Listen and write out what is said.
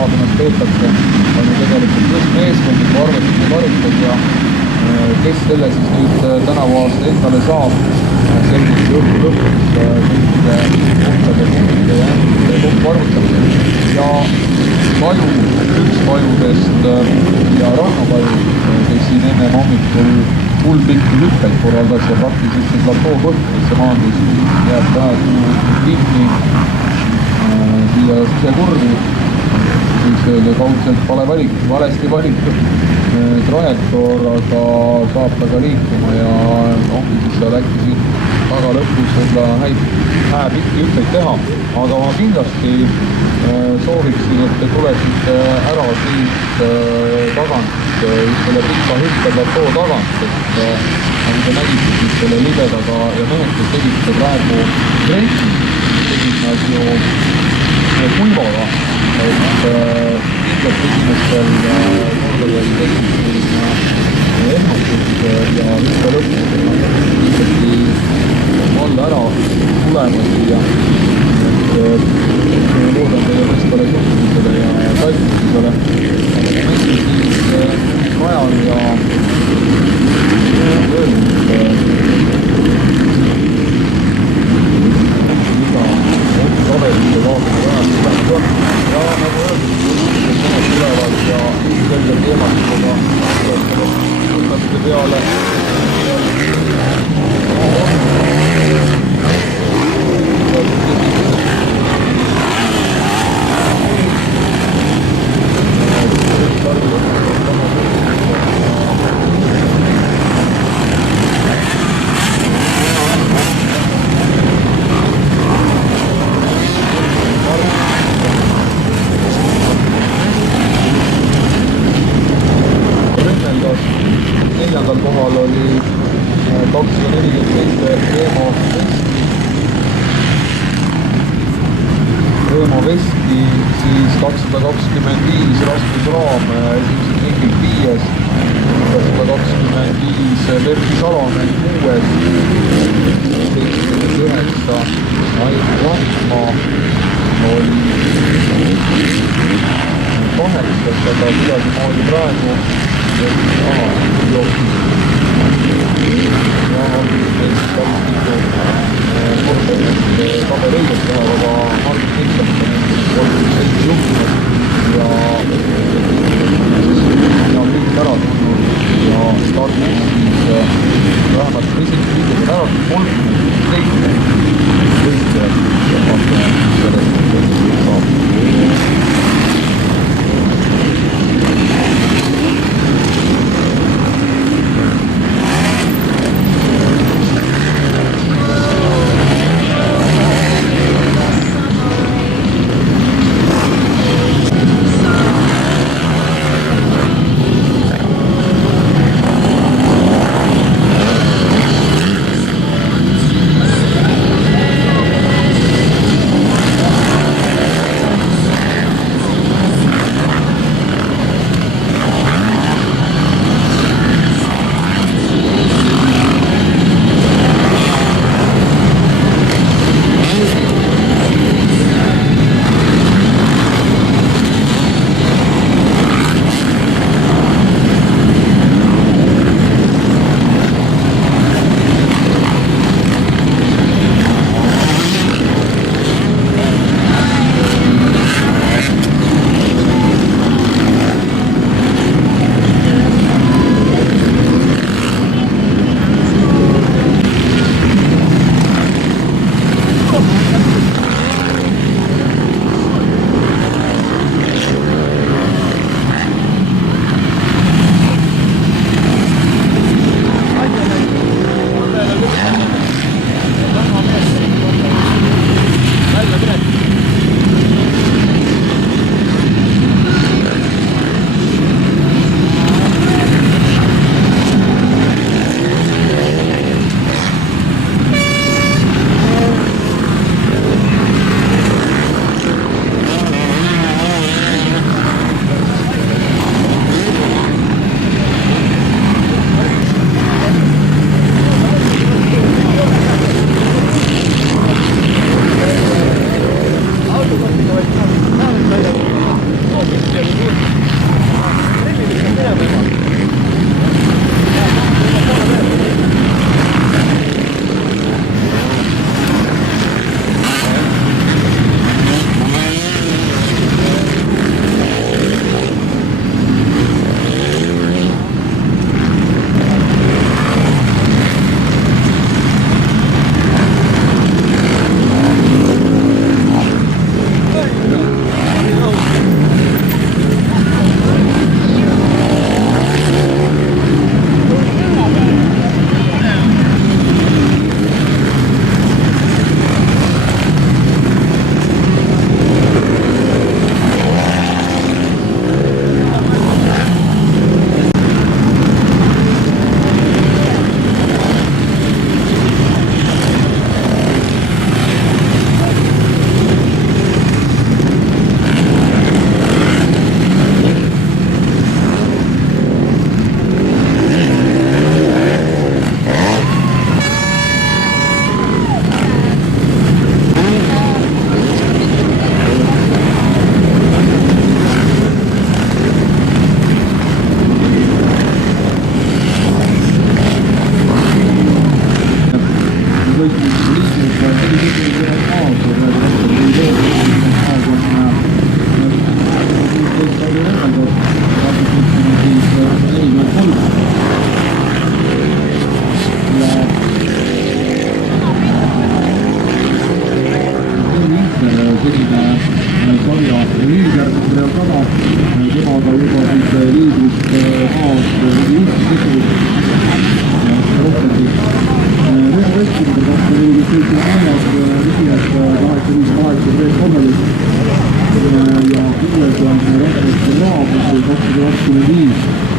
maakonnas peetakse, on ju tegelikult just meeskondliku arvestuse karikas ja kes selle siis nüüd tänavu aasta endale saab, selgelt õhtu lõpuks kõikide kohtade punktide ja ämbide kokkuarvutamisel. Ja Paju, üks Pajudest ja Rannapaju, kes siin enne hommikul kuldpikki hüppeid korraldas ja praktiliselt see platoo põhjus maandus jääb praegu kinni siia sisekurvi, võiks öelda kaudselt valesti valitud trajektoor, aga saab ta ka liikuma ja ongi siis seal äkki siin taga lõpus võib-olla hää pikki hüppeid teha, aga ma kindlasti sooviksin, et te tulesite ära siit tagant, just selle pika hüppeplatoo tagant, et nagu te nägite siis selle libedaga ja mehed, kes tegid seda praegu trenni, tegid nad ju kuivaga, et kindlasti esimestel kordadel tegid siin ehmatud ja hüppe lõpus kindlasti alla ära tulema siia, et loodan teie mõistale suhtumisele ja taltimisele, aga ma mõtlen siis rajal ja öelnud, mida otsusaveliste vaatama rajal tulemas on ja nagu öeldud, et mõned tulevad ja selgelt teemadega võtate peale neljandal kohal oli 247 Reemo Veski, siis 225 Rasmus Raam, esimesel ringil 5, 225 Verki Salonen 6, 79 Ain Rahma oli 8, aga kuidagimoodi praegu jooksis ja on neist päris mitu kordasid tabeleides teha, aga Markus Niksakson on 37 juhtunud ja kõik ära tulnud ja stardis siis vähemalt esimesed liiget on ära 37 võistlejad ja vaatame sellest, mis saab. võitlusliku liiklusega tuli maas ja praegu temaga juba siis liidrist maas võistlusega 247 ja 6. on Rahvaste Raabus 225.